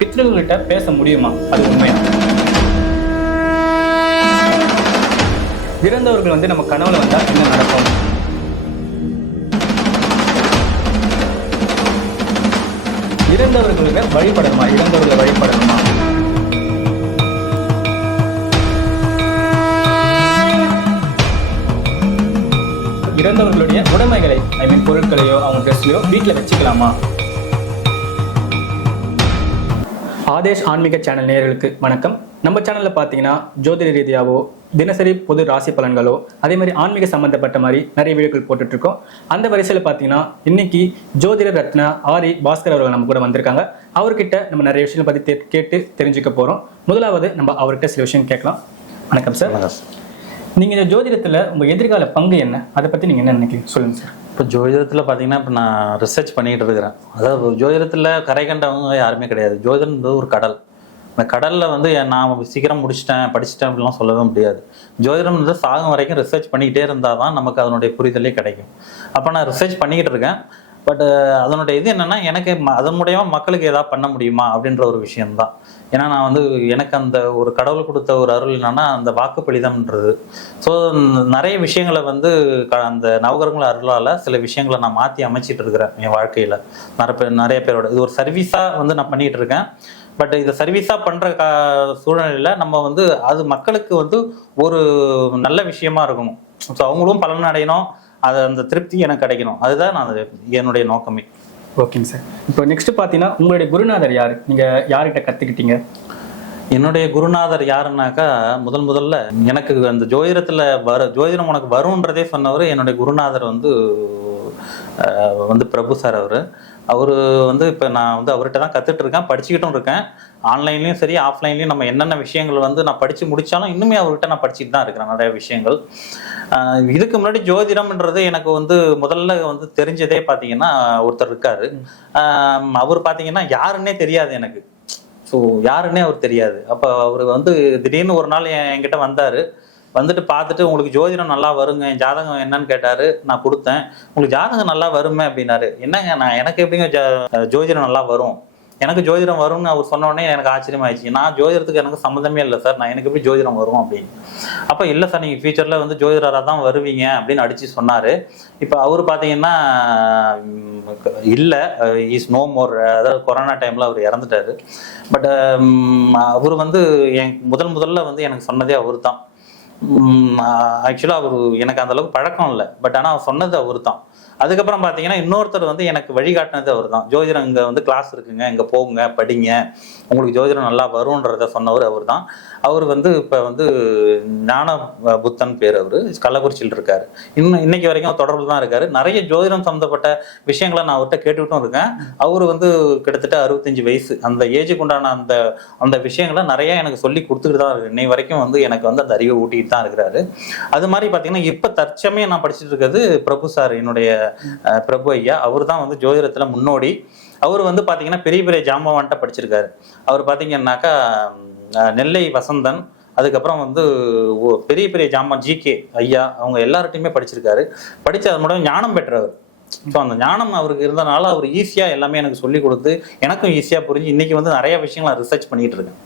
பித்ருக்கிட்ட பேச முடியுமா, அது உண்மையா? இறந்தவர்கள் வந்து நம்ம கனவுல வந்தா என்ன நடக்கும்? இறந்தவர்களுக்கு வழிபடணுமா, இறந்தவர்களை வழிபடணுமா? இறந்தவர்களுடைய உடைமைகளை பொருட்களையோ அவங்க ட்ரெஸ்லையோ வீட்டில் வச்சுக்கலாமா? ஆதேஷ் ஆன்மீக சேனல் நேயர்களுக்கு வணக்கம். நம்ம சேனலில் பார்த்தீங்கன்னா ஜோதிட ரீதியாவோ தினசரி பொது ராசி பலன்களோ அதே மாதிரி ஆன்மீக சம்பந்தப்பட்ட மாதிரி நிறைய வீடியோக்கள் போட்டுட்ருக்கோம். அந்த வரிசையில் பார்த்தீங்கன்னா இன்னைக்கு ஜோதிட ரத்னா ஆரி பாஸ்கர் அவர்கள் நம்ம கூட வந்திருக்காங்க. அவர்கிட்ட நம்ம நிறைய விஷயங்களை பற்றி கேட்டு தெரிஞ்சுக்க போகிறோம். முதலாவது நம்ம அவர்கிட்ட சில விஷயம் கேட்கலாம். வணக்கம் சார். நீங்கள் இந்த ஜோதிடத்தில் உங்கள் எதிர்கால பங்கு என்ன, அதை பற்றி நீங்கள் என்ன நினைக்கிறீங்க, சொல்லுங்கள் சார். இப்போ ஜோதிடத்தில் பார்த்தீங்கன்னா இப்போ நான் ரிசர்ச் பண்ணிக்கிட்டு இருக்கிறேன். அதாவது ஜோதிடத்தில் கரை கண்டவங்க யாருமே கிடையாது. ஜோதிடம்ன்றது ஒரு கடல். இந்த கடலில் வந்து நான் சீக்கிரம் முடிச்சிட்டேன் படிச்சுட்டேன் அப்படிலாம் சொல்லவே முடியாது. ஜோதிடம் வந்து சாகும் வரைக்கும் ரிசர்ச் பண்ணிக்கிட்டே இருந்தால் தான் நமக்கு அதனுடைய புரிதலே கிடைக்கும். அப்போ நான் ரிசர்ச் பண்ணிக்கிட்டு இருக்கேன். பட் அதனுடைய இது என்னென்னா, எனக்கு அதன் மூலயமா மக்களுக்கு ஏதாவது பண்ண முடியுமா அப்படின்ற ஒரு விஷயம்தான். ஏன்னா நான் வந்து எனக்கு அந்த ஒரு கடவுள் கொடுத்த ஒரு அருள் என்னன்னா அந்த வாக்குப்பளிதம்ன்றது. ஸோ நிறைய விஷயங்களை வந்து அந்த நவகிரகங்கள் அருளால் சில விஷயங்களை நான் மாற்றி அமைச்சிட்டு இருக்கிறேன் என் வாழ்க்கையில். நிறைய பேரோட இது ஒரு சர்வீஸாக வந்து நான் பண்ணிகிட்டு இருக்கேன். பட் இதை சர்வீஸாக பண்ணுற சூழ்நிலையில் நம்ம வந்து அது மக்களுக்கு வந்து ஒரு நல்ல விஷயமா இருக்கணும். ஸோ அவங்களும் பலன் அடையணும், அது அந்த திருப்தி எனக்கு கிடைக்கணும். அதுதான் நான் என்னுடைய நோக்கமே. ஓகேங்க சார். இப்போ நெக்ஸ்ட் பார்த்தீங்கன்னா உங்களுடைய குருநாதர் யார், நீங்கள் யார்கிட்ட கற்றுக்கிட்டீங்க? என்னுடைய குருநாதர் யாருன்னாக்கா, முதல்ல எனக்கு அந்த ஜோதிடத்தில் ஜோதிடம் உனக்கு வரும்ன்றதே சொன்னவர் என்னுடைய குருநாதர் வந்து பிரபு சார். அவர் வந்து இப்போ நான் வந்து அவர்கிட்ட தான் கற்றுட்டு இருக்கேன், படிச்சுக்கிட்டும் இருக்கேன். ஆன்லைன்லேயும் சரி ஆஃப்லைன்லேயும் நம்ம என்னென்ன விஷயங்கள் வந்து நான் படித்து முடித்தாலும் இன்னுமே அவர்கிட்ட நான் படிச்சுட்டு தான் இருக்கிறேன் நிறைய விஷயங்கள். இதுக்கு முன்னாடி ஜோதிடம்ன்றது எனக்கு வந்து முதல்ல வந்து தெரிஞ்சதே பார்த்தீங்கன்னா ஒருத்தர் இருக்கார். அவர் பார்த்தீங்கன்னா யாருன்னே தெரியாது எனக்கு. ஸோ யாருன்னே அவர் தெரியாது. அப்போ அவர் வந்து திடீர்னு ஒரு நாள் என்கிட்ட வந்தார். வந்துட்டு பார்த்துட்டு உங்களுக்கு ஜோதிடம் நல்லா வருங்க, என் ஜாதகம் என்னன்னு கேட்டார். நான் கொடுத்தேன். உங்களுக்கு ஜாதகம் நல்லா வருமே அப்படின்னாரு. என்னங்க எனக்கு எப்படிங்க ஜோதிடம் நல்லா வரும், எனக்கு ஜோதிடம் வரும்னு அவர் சொன்ன உடனே எனக்கு ஆச்சரியமாயிடுச்சு. நான் ஜோதிடத்துக்கு எனக்கு சம்மந்தமே இல்லை சார், நான் எனக்கு எப்படி ஜோதிடம் வரும் அப்படின்னு. அப்போ இல்லை சார், நீங்கள் ஃபியூச்சரில் வந்து ஜோதிடராக தான் வருவீங்க அப்படின்னு அடித்து சொன்னார். இப்போ அவர் பார்த்தீங்கன்னா இல்லை, இஸ் நோ மோர். அதாவது கொரோனா டைமில் அவர் இறந்துட்டார். பட் அவர் வந்து முதல்ல வந்து எனக்கு சொன்னதே அவர் தான். ஆக்சுவலாக அவர் எனக்கு அந்த அளவுக்கு பழக்கம் இல்லை. பட் ஆனால் அவர் சொன்னது அவர் தான். அதுக்கப்புறம் பார்த்தீங்கன்னா இன்னொருத்தர் வந்து எனக்கு வழிகாட்டினது அவர் தான். ஜோதிடம் இங்கே வந்து கிளாஸ் இருக்குங்க, இங்கே போங்க படிங்க, உங்களுக்கு ஜோதிடம் நல்லா வரும்ன்றத சொன்னவர் அவர் தான். அவர் வந்து இப்போ வந்து ஞான புத்தன் பேர். அவர் கள்ளக்குறிச்சியில் இருக்கார். இன்னைக்கு வரைக்கும் தொடர்பு தான் இருக்கார். நிறைய ஜோதிடம் சம்மந்தப்பட்ட விஷயங்களை நான் அவர்கிட்ட கேட்டுக்கிட்டும் இருக்கேன். அவர் வந்து கிட்டத்தட்ட 65 வயசு. அந்த ஏஜுக்கு உண்டான அந்த விஷயங்களை நிறைய எனக்கு சொல்லி கொடுத்துக்கிட்டு தான் இருக்கு. இன்னை வரைக்கும் வந்து எனக்கு வந்து அந்த அறிவை ஊட்டிக்கிட்டு தான் இருக்கிறாரு. அது மாதிரி பார்த்தீங்கன்னா இப்போ தற்சமயம் நான் படிச்சுட்டு இருக்கிறது பிரபு சார், என்னுடைய பிரபு ஐயா. அவர் தான் வந்து ஜோதிடத்துல முன்னோடி. அவர் வந்து பாத்தீங்கன்னா பெரிய பெரிய ஜாம்பவான்ட்ட படிச்சிருக்காரு. அவர் பாத்தீங்கன்னாக்கா நெல்லை வசந்தன், அதுக்கப்புறம் வந்து பெரிய பெரிய ஜாம்பவான் ஜிகே ஐயா, அவங்க எல்லார்ட்டையுமே படிச்சிருக்காரு. படிச்சு அது மூலம் ஞானம் பெற்றவர். ஸோ அந்த ஞானம் அவருக்கு இருந்தனால அவர் ஈஸியாக எல்லாமே எனக்கு சொல்லி கொடுத்து எனக்கும் ஈஸியாக புரிஞ்சு இன்னைக்கு வந்து நிறைய விஷயங்களை ரிசர்ச் பண்ணிட்டு இருக்கேன்.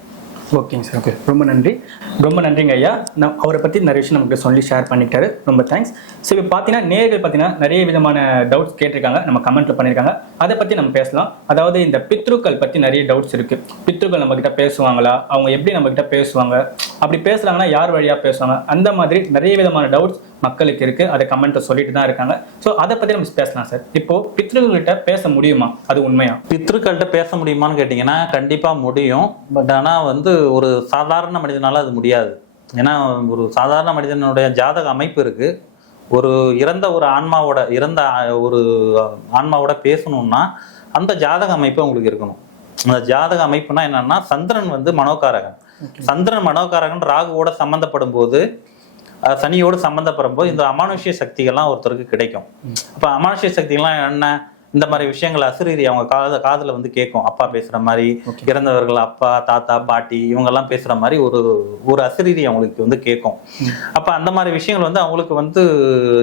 ஓகேங்க சார். ஓகே, ரொம்ப நன்றிங்க ஐயா. அவரை பற்றி நிறைய விஷயம் நமக்கு சொல்லி ஷேர் பண்ணிட்டாரு. ரொம்ப தேங்க்ஸ். ஸோ இப்போ பார்த்தீங்கன்னா நேர்கள் பார்த்தீங்கன்னா நிறைய விதமான டவுட்ஸ் கேட்டிருக்காங்க, நம்ம கமெண்ட்டில் பண்ணியிருக்காங்க. அதை பற்றி நம்ம பேசலாம். அதாவது இந்த பித்ருக்கள் பற்றி நிறைய டவுட்ஸ் இருக்குது. பித்ருக்கள் நம்மக்கிட்ட பேசுவாங்களா, அவங்க எப்படி நம்மக்கிட்ட பேசுவாங்க, அப்படி பேசுகிறாங்கன்னா யார் வழியாக பேசுவாங்க, அந்த மாதிரி நிறைய விதமான டவுட்ஸ் மக்களுக்கு இருக்குது. அதை கமெண்ட்டை சொல்லிட்டு தான் இருக்காங்க. ஸோ அதை பற்றி நம்ம பேசலாம் சார். இப்போது பித்ருக்கள்கிட்ட பேச முடியுமா, அது உண்மையா? பித்ருக்கள்கிட்ட பேச முடியுமான்னு கேட்டிங்கன்னா கண்டிப்பாக முடியும். பட் ஆனால் வந்து ஒரு சாதாரண மனிதனால அது முடியாது. ஏன்னா ஒரு சாதாரண மனிதனுடைய ஜாதக அமைப்பு இருக்கு. ஒரு இறந்த ஒரு ஆன்மாவோட பேசணும்னா அந்த ஜாதக அமைப்பு உங்களுக்கு இருக்கணும். அந்த ஜாதக அமைப்புனா என்னன்னா, சந்திரன் வந்து மனோகாரகன். சந்திரன் மனோகாரகன் ராகுவோட சம்பந்தப்படும் போது, சனியோடு சம்பந்தப்படும் போது இந்த அமானுஷ்ய சக்திகள்லாம் ஒருத்தருக்கு கிடைக்கும். அப்ப அமானுஷ்ய சக்திகள்லாம் என்ன, இந்த மாதிரி விஷயங்கள் அசரீரி அவங்க காதுல வந்து கேட்கும். அப்பா பேசுற மாதிரி, இறந்தவர்கள் அப்பா, தாத்தா, பாட்டி இவங்கெல்லாம் பேசுற மாதிரி ஒரு அசரீரி அவங்களுக்கு வந்து கேட்கும். அப்ப அந்த மாதிரி விஷயங்கள் வந்து அவங்களுக்கு வந்து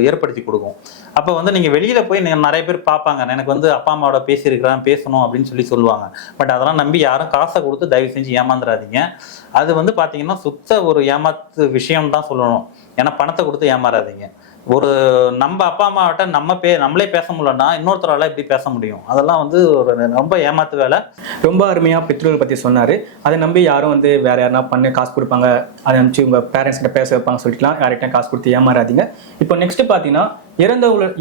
ஏற்படுத்தி கொடுக்கும். அப்ப வந்து நீங்க வெளியில போய் நிறைய பேர் பார்ப்பாங்க, எனக்கு வந்து அப்பா அம்மாவோட பேசியிருக்கிறேன், பேசணும் அப்படின்னு சொல்லுவாங்க. பட் அதெல்லாம் நம்பி யாரும் காசை கொடுத்து தயவு செஞ்சு ஏமாந்துடாதீங்க. அது வந்து பாத்தீங்கன்னா சுத்த ஒரு ஏமாத்து விஷயம் தான் சொல்லணும். ஏன்னா பணத்தை கொடுத்து ஏமாறாதீங்க. ஒரு நம்ம அப்பா அம்மாவிட்ட நம்மளே பேச முடியலன்னா இன்னொருத்தரால எப்படி பேச முடியும்? அதெல்லாம் வந்து ஒரு ரொம்ப ஏமாத்து வேலை. ரொம்ப அருமையாக பெற்றோர்கள் பற்றி சொன்னார். அதை நம்பி யாரும் வந்து வேற யாருனா பண்ண காசு கொடுப்பாங்க, அதை அனுப்பிச்சு உங்கள் பேரண்ட்ஸ் கிட்ட பேச வைப்பாங்க சொல்லிட்டுலாம் யார்கிட்ட காசு கொடுத்து ஏமாறாதீங்க. இப்போ நெக்ஸ்ட் பார்த்தீங்கன்னா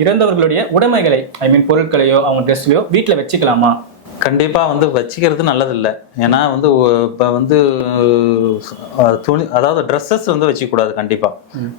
இறந்தவர்களுடைய உடைமைகளை, ஐ மீன் பொருட்களையோ அவங்க ட்ரெஸ்லையோ வீட்டில் வச்சுக்கலாமா? கண்டிப்பா வந்து வச்சுக்கிறது நல்லது இல்லை. ஏன்னா வந்து இப்போ வந்து துணி, அதாவது ட்ரெஸ்ஸஸ் வந்து வச்சுக்கூடாது. கண்டிப்பா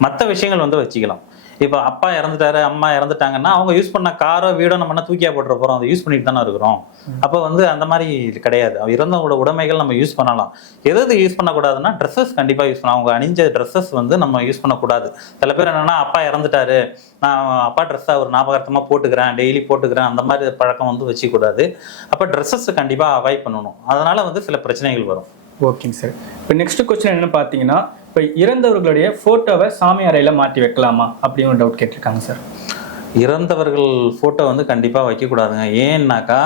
மற்ற விஷயங்கள் வந்து வச்சுக்கலாம். இப்போ அப்பா இறந்துட்டாரு, அம்மா இறந்துட்டாங்கன்னா அவங்க யூஸ் பண்ண காரோ வீடோ நம்ம என்ன தூக்கியா போட்டுற போறோம்? அதை யூஸ் பண்ணிட்டு தானே இருக்கிறோம். அப்போ வந்து அந்த மாதிரி கிடையாது. இறந்தவங்களோட உடைமைகள் நம்ம யூஸ் பண்ணலாம். எது யூஸ் பண்ணக்கூடாதுன்னா ட்ரெஸ்ஸஸ் கண்டிப்பா யூஸ் பண்ணலாம். அவங்க அணிஞ்ச ட்ரெஸ்ஸஸ் வந்து நம்ம யூஸ் பண்ணக்கூடாது. சில பேர் என்னன்னா, அப்பா இறந்துட்டாரு, நான் அப்பா ட்ரெஸ்ஸை ஒரு ஞாபகார்த்தமா போட்டுக்கிறேன், டெய்லி போட்டுக்கிறேன், அந்த மாதிரி பழக்கம் வந்து வச்சுக்கூடாது. அப்போ ட்ரெஸ்ஸஸ் கண்டிப்பா அவாய்ட் பண்ணணும். அதனால வந்து சில பிரச்சனைகள் வரும். ஓகேங்க சார். இப்போ நெக்ஸ்ட் கொஸ்டின் என்னன்னு பார்த்தீங்கன்னா, இப்போ இறந்தவர்களுடைய ஃபோட்டோவை சாமி அறையில் மாட்டி வைக்கலாமா அப்படின்னு ஒரு டவுட் கேட்டிருக்காங்க சார். இறந்தவர்கள் ஃபோட்டோ வந்து கண்டிப்பாக வைக்கக்கூடாதுங்க. ஏன்னாக்கா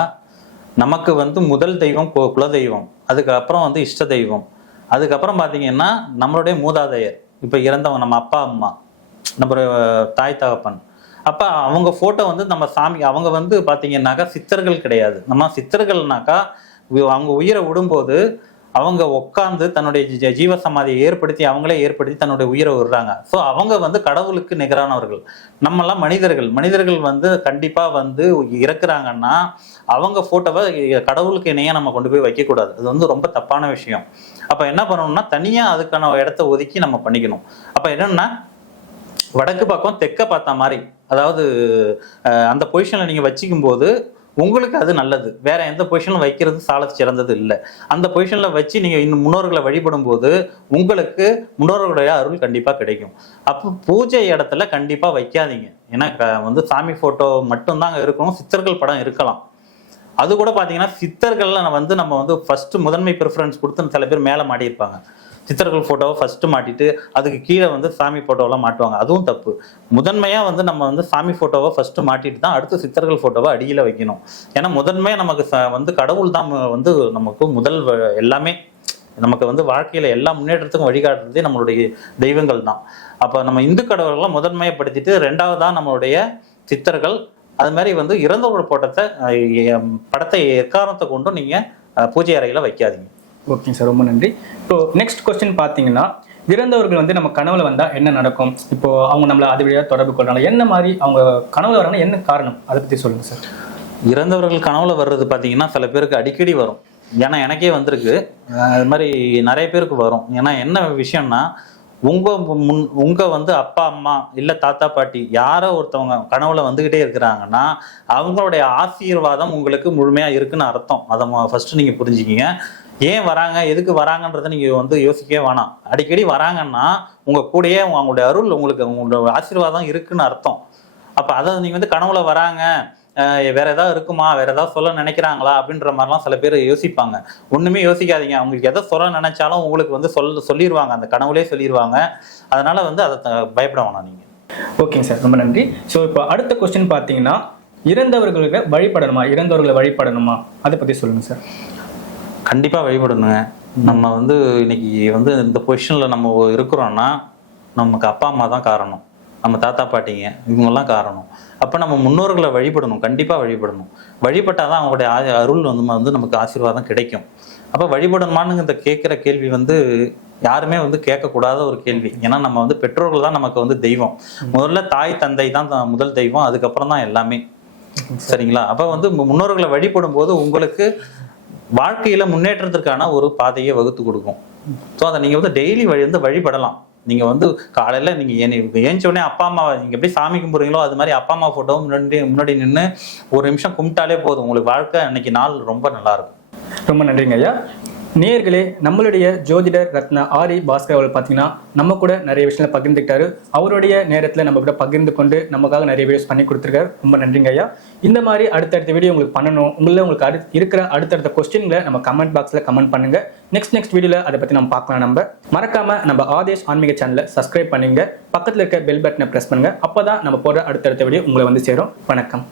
நமக்கு வந்து முதல் தெய்வம் குலதெய்வம், அதுக்கப்புறம் வந்து இஷ்ட தெய்வம், அதுக்கப்புறம் பார்த்தீங்கன்னா நம்மளுடைய மூதாதையர். இப்போ இறந்தவங்க நம்ம அப்பா அம்மா, நம்ம தாய் தகப்பன். அப்போ அவங்க ஃபோட்டோ வந்து நம்ம சாமி, அவங்க வந்து பார்த்தீங்கன்னாக்கா சித்தர்கள் கிடையாது. நம்ம சித்தர்கள்னாக்கா அவங்க உயிரை விடும்போது அவங்க உட்காந்து தன்னுடைய ஜீவசமாதியை ஏற்படுத்தி தன்னுடைய உயிரை விடுறாங்க. ஸோ அவங்க வந்து கடவுளுக்கு நிகரானவர்கள். நம்மெல்லாம் மனிதர்கள் வந்து கண்டிப்பா வந்து இறக்குறாங்கன்னா அவங்க போட்டோவை கடவுளுக்கு இணையா நம்ம கொண்டு போய் வைக்கக்கூடாது. அது வந்து ரொம்ப தப்பான விஷயம். அப்ப என்ன பண்ணணும்னா தனியா அதுக்கான இடத்த ஒதுக்கி நம்ம பண்ணிக்கணும். அப்ப என்னன்னா வடக்கு பக்கம் தெற்க பார்த்த மாதிரி, அதாவது அந்த பொசிஷன்ல நீங்க வச்சுக்கும் போது உங்களுக்கு அது நல்லது. வேற எந்த பொசிஷன்ல வைக்கிறது சால சிறந்தது இல்லை. அந்த பொசிஷன்ல வச்சு நீங்க இன்னும் முன்னோர்களை வழிபடும் போது உங்களுக்கு முன்னோர்களுடைய அருள் கண்டிப்பா கிடைக்கும். அப்போ பூஜை இடத்துல கண்டிப்பா வைக்காதீங்க. ஏன்னா வந்து சாமி போட்டோ மட்டும்தான் அங்க இருக்கணும். சித்தர்கள் படம் இருக்கலாம். அது கூட பாத்தீங்கன்னா சித்தர்கள்ல வந்து நம்ம வந்து ஃபர்ஸ்ட் முதன்மை ப்ரிஃபரன்ஸ் கொடுத்து சில பேர் மேல மாட்டியிருப்பாங்க. சித்தர்கள் போட்டோவை ஃபர்ஸ்ட் மாட்டிட்டு அதுக்கு கீழே வந்து சாமி போட்டோவெல்லாம் மாட்டுவாங்க. அதுவும் தப்பு. முதன்மையா வந்து நம்ம வந்து சாமி போட்டோவை ஃபர்ஸ்ட் மாட்டிட்டு தான் அடுத்து சித்தர்கள் போட்டோவை அடியில வைக்கணும். ஏன்னா முதன்மையா நமக்கு வந்து கடவுள் தான் வந்து நமக்கு முதல் எல்லாமே. நமக்கு வந்து வாழ்க்கையில எல்லா முன்னேற்றத்துக்கும் வழிகாட்டுறதே நம்மளுடைய தெய்வங்கள் தான். அப்ப நம்ம இந்து கடவுள்லாம் முதன்மையப்படுத்திட்டு ரெண்டாவதா நம்மளுடைய சித்தர்கள். அது மாதிரி வந்து இறந்தவர்கள் படத்தை எக்காரணத்தை கொண்டும் நீங்க பூஜை அறையில வைக்காதீங்க. ஓகேங்க சார், ரொம்ப நன்றி. இப்போ நெக்ஸ்ட் கொஸ்டின் பார்த்தீங்கன்னா, இறந்தவர்கள் வந்து நம்ம கனவுல வந்தா என்ன நடக்கும்? இப்போ அவங்க நம்மள அது வழியாக தொடர்பு கொள்றாங்க, என்ன மாதிரி அவங்க கனவுல வராங்கன்னா என்ன காரணம், அதை பத்தி சொல்லுங்க சார். இறந்தவர்கள் கனவுல வர்றது பார்த்தீங்கன்னா சில பேருக்கு அடிக்கடி வரும். ஏன்னா எனக்கே வந்திருக்கு. அது மாதிரி நிறைய பேருக்கு வரும். ஏன்னா என்ன விஷயம்னா, உங்க வந்து அப்பா அம்மா இல்ல தாத்தா பாட்டி யாரோ ஒருத்தவங்க கனவுல வந்துகிட்டே இருக்கிறாங்கன்னா அவங்களுடைய ஆசீர்வாதம் உங்களுக்கு முழுமையா இருக்குன்னு அர்த்தம். அதை ஃபர்ஸ்ட் நீங்க புரிஞ்சுக்கிங்க. ஏன் வராங்க, எதுக்கு வராங்கன்றத நீங்க வந்து யோசிக்கவே வேணாம். அடிக்கடி வராங்கன்னா உங்க கூடயே அவங்களுடைய அருள், உங்களுக்கு உங்களோட ஆசீர்வாதம் இருக்குன்னு அர்த்தம். அப்ப அதை நீங்க வந்து கனவுல வராங்க, வேற ஏதாவது இருக்குமா, வேற ஏதாவது சொல்ல நினைக்கிறாங்களா அப்படின்ற மாதிரிலாம் சில பேர் யோசிப்பாங்க. ஒண்ணுமே யோசிக்காதீங்க. அவங்களுக்கு எதை சொல்ல நினைச்சாலும் உங்களுக்கு வந்து சொல்லிடுவாங்க, அந்த கனவுலே சொல்லிடுவாங்க. அதனால வந்து அதை பயப்பட வேணாம் நீங்க. ஓகேங்க சார், ரொம்ப நன்றி. ஸோ இப்போ அடுத்த கொஸ்டின் பார்த்தீங்கன்னா, இறந்தவர்களை வழிபடணுமா அதை பத்தி சொல்லுங்க சார். கண்டிப்பா வழிபடணுங்க. நம்ம வந்து இன்னைக்கு வந்து இந்த பொசிஷன்ல நம்ம இருக்கிறோம்னா நமக்கு அப்பா அம்மா தான் காரணம், நம்ம தாத்தா பாட்டிங்க இவங்கெல்லாம் காரணம். அப்போ நம்ம முன்னோர்களை வழிபடணும், கண்டிப்பாக வழிபடணும். வழிபட்டால் தான் அவங்களுடைய அருள் வந்து நமக்கு ஆசீர்வாதம் கிடைக்கும். அப்போ வழிபடணுமான்னு இந்த கேட்குற கேள்வி வந்து யாருமே வந்து கேட்கக்கூடாத ஒரு கேள்வி. ஏன்னா நம்ம வந்து பெற்றோர்கள் தான் நமக்கு வந்து தெய்வம். முதல்ல தாய் தந்தை தான் முதல் தெய்வம், அதுக்கப்புறம் தான் எல்லாமே. சரிங்களா? அப்போ வந்து முன்னோர்களை வழிபடும் போது உங்களுக்கு வாழ்க்கையில முன்னேற்றத்திற்கான ஒரு பாதையை வகுத்து கொடுக்கும். ஸோ அதை நீங்க வந்து டெய்லி வழிபடலாம். நீங்க வந்து காலையில நீங்க ஏஞ்ச உடனே அப்பா அம்மா நீங்க எப்படி சாமி கும்பிடுறீங்களோ அது மாதிரி அப்பா அம்மா போட்டோ முன்னாடி நின்று ஒரு நிமிஷம் கும்பிட்டாலே போதும். உங்களுக்கு வாழ்க்கை அன்னைக்கு நாள் ரொம்ப நல்லா இருக்கும். ரொம்ப நன்றிங்க ஐயா. நேயர்களே, நம்மளுடைய ஜோதிடர் ரத்னா ஆரி பாஸ்கர் அவர்கள் பார்த்தீங்கன்னா நம்ம கூட நிறைய விஷயங்களை பகிர்ந்துக்கிட்டாரு. அவருடைய நேரத்தில் நம்ம கூட பகிர்ந்து கொண்டு நமக்காக நிறைய வீடியோஸ் பண்ணி கொடுத்துருக்காரு. ரொம்ப நன்றிங்க ஐயா. இந்த மாதிரி அடுத்தடுத்த வீடியோ உங்களுக்கு பண்ணணும், உங்களுக்கு இருக்கிற அடுத்தடுத்த கொஸ்டின்களை நம்ம கமெண்ட் பாக்ஸில் கமெண்ட் பண்ணுங்க. நெக்ஸ்ட் வீடியோவில் அதை பற்றி நம்ம பார்க்கலாம். மறக்காம நம்ம ஆதேஷ் ஆன்மீக சேனலை சப்ஸ்கிரைப் பண்ணுங்க. பக்கத்தில் இருக்க பெல் பட்டனை ப்ரெஸ் பண்ணுங்க. அப்பதான் நம்ம போடுற அடுத்தடுத்த வீடியோ உங்களை வந்து சேரும். வணக்கம்.